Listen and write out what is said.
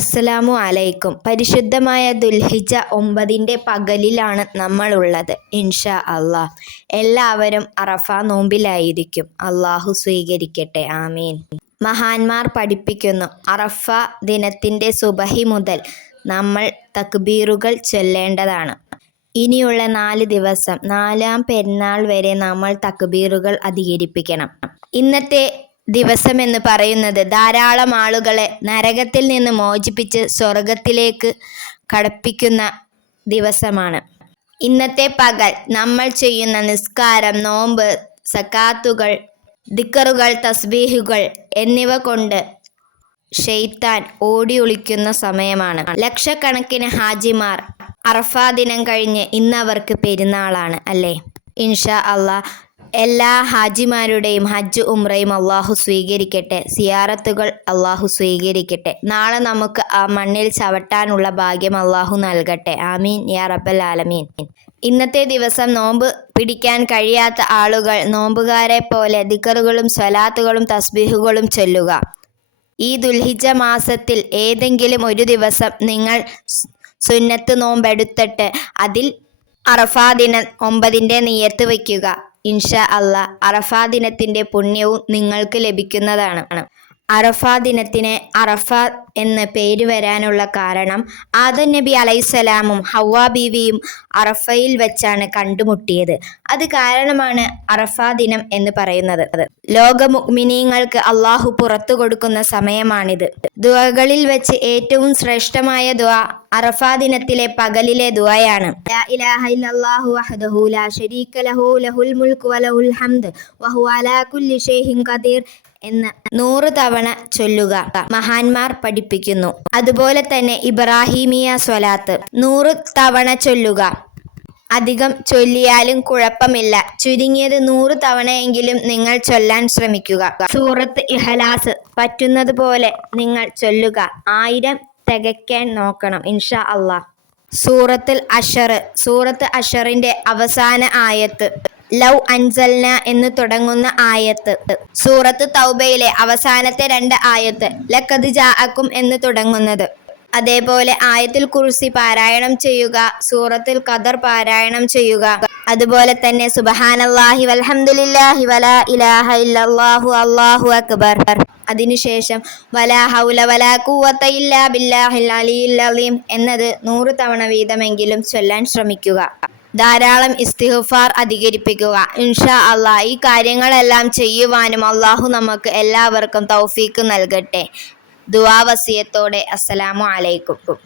അസ്സലാമു അലൈക്കും. പരിശുദ്ധമായ ദുൽഹിജ്ജ 9 പകലിലാണ് നമ്മളുള്ളത്. ഇൻഷാ അള്ളാഹ് എല്ലാവരും അറഫ നോമ്പിലായിരിക്കും. അള്ളാഹു സ്വീകരിക്കട്ടെ, ആമീൻ. മഹാന്മാർ പഠിപ്പിക്കുന്നു, അറഫ ദിനത്തിൻ്റെ സുബഹി മുതൽ നമ്മൾ തക്ബീറുകൾ ചൊല്ലേണ്ടതാണ്. ഇനിയുള്ള 4 ദിവസം 4-ാം പെരുന്നാൾ വരെ നമ്മൾ തക്ബീറുകൾ അധികരിപ്പിക്കണം. ഇന്നത്തെ ദിവസമെന്ന് പറയുന്നത് ധാരാളം ആളുകളെ നരകത്തിൽ നിന്ന് മോചിപ്പിച്ച് സ്വർഗത്തിലേക്ക് കടപ്പിക്കുന്ന ദിവസമാണ്. ഇന്നത്തെ പകൽ നമ്മൾ ചെയ്യുന്ന നിസ്കാരം, നോമ്പ്, സക്കാത്തുകൾ, ദിക്റുകൾ, തസ്ബീഹുകൾ എന്നിവ കൊണ്ട് ശൈത്താൻ ഓടി ഒളിക്കുന്ന സമയമാണ്. ലക്ഷക്കണക്കിന് ഹാജിമാർ അറഫ ദിനം കഴിഞ്ഞ് ഇന്നവർക്ക് പെരുന്നാളാണ് അല്ലേ? ഇൻഷാ അള്ളാഹ് എല്ലാ ഹാജിമാരുടെയും ഹജ്ജ് ഉംറയും അള്ളാഹു സ്വീകരിക്കട്ടെ. സിയാറത്തുകൾ അള്ളാഹു സ്വീകരിക്കട്ടെ. നാളെ നമുക്ക് ആ മണ്ണിൽ ചവിട്ടാനുള്ള ഭാഗ്യം അള്ളാഹു നൽകട്ടെ, ആമീൻ യാ റബ്ബൽ ആലമീൻ. ഇന്നത്തെ ദിവസം നോമ്പ് പിടിക്കാൻ കഴിയാത്ത ആളുകൾ നോമ്പുകാരെ പോലെ ദിക്റുകളും സ്വലാത്തുകളും തസ്ബീഹുകളും ചൊല്ലുക. ഈ ദുൽഹിജ്ജ മാസത്തിൽ ഏതെങ്കിലും ഒരു ദിവസം നിങ്ങൾ സുന്നത്ത് നോമ്പെടുത്തിട്ട് അതിൽ അറഫാ ദിനം 9 നിയ്യത്ത് വയ്ക്കുക. ഇൻഷാ അള്ളാഹ് അറഫാ ദിനത്തിൻ്റെ പുണ്യവും നിങ്ങൾക്ക് ലഭിക്കുന്നതാണ്. അറഫാ ദിനത്തിന് അറഫ എന്ന് പേര് വരാനുള്ള കാരണം ആദം നബി അലൈഹിസ്സലാമും ഹവ്വാ ബീവിയും അറഫയിൽ വെച്ചാണ് കണ്ടുമുട്ടിയത്. അത് കാരണമാണ് അറഫാ ദിനം എന്ന് പറയുന്നത്. ലോക മുഅ്മിനീങ്ങൾക്ക് അള്ളാഹു പുറത്തു കൊടുക്കുന്ന സമയമാണിത്. ദുആകളിൽ വെച്ച് ഏറ്റവും ശ്രേഷ്ഠമായ ദുആ അറഫാ ദിനത്തിലെ പകലിലെ ദുആയാണ്. ലാ ഇലാഹ ഇല്ലല്ലാഹു വഹ്ദഹു ലാ ശരീക ലഹു ലഹുൽ മുൽക്കു വലഹുൽ ഹംദ് വഹുവ അലാ കുല്ലി ഷൈഇൻ ഖദീർ എന്ന് 100 തവണ ചൊല്ലുക മഹാന്മാർ പഠിപ്പിക്കുന്നു. അതുപോലെ തന്നെ ഇബ്രാഹിമിയ സ്വലാത്ത് 100 തവണ ചൊല്ലുക. അധികം ചൊല്ലിയാലും കുഴപ്പമില്ല, ചുരുങ്ങിയത് 100 തവണയെങ്കിലും നിങ്ങൾ ചൊല്ലാൻ ശ്രമിക്കുക. സൂറത്ത് ഇഖ്ലാസ് പറ്റുന്നത് പോലെ നിങ്ങൾ ചൊല്ലുക. 1000 തികയ്ക്കാൻ നോക്കണം ഇൻഷാ അള്ളാഹ്. സൂറത്ത് അഷറിന്റെ അവസാന ആയത്ത് ലൗ അൻസൽന എന്ന് തുടങ്ങുന്ന ആയത്ത്. സൂറത്ത് തൗബയിലെ അവസാനത്തെ 2 ആയത്ത് ലഖദ് ജാഅക്കും എന്ന് തുടങ്ങുന്നത്. അതേപോലെ ആയത്തുൽ കുർസി പാരായണം ചെയ്യുക, സൂറത്തുൽ ഖദർ പാരായണം ചെയ്യുക. അതുപോലെ തന്നെ സുബ്ഹാനല്ലാഹി വൽഹംദുലില്ലാഹി വലാ ഇലാഹ ഇല്ലല്ലാഹു അല്ലാഹു അക്ബർ. അതിനുശേഷം വലാ ഹൗല വലാ ഖുവത ഇല്ലാ ബില്ലാഹിൽ അലിയിൽ അലീം എന്നത് 100 തവണ വീതമെങ്കിലും ചൊല്ലാൻ ശ്രമിക്കുക. ധാരാളം ഇസ്തിഗ്ഫാർ അധികരിപ്പിക്കുക. ഇൻഷാ അള്ളാഹ് ഈ കാര്യങ്ങളെല്ലാം ചെയ്യുവാനും അള്ളാഹു നമുക്ക് എല്ലാവർക്കും തൗഫീക്ക് നൽകട്ടെ. ദുആ വസിയത്തോടെ അസ്സലാമു അലൈക്കും.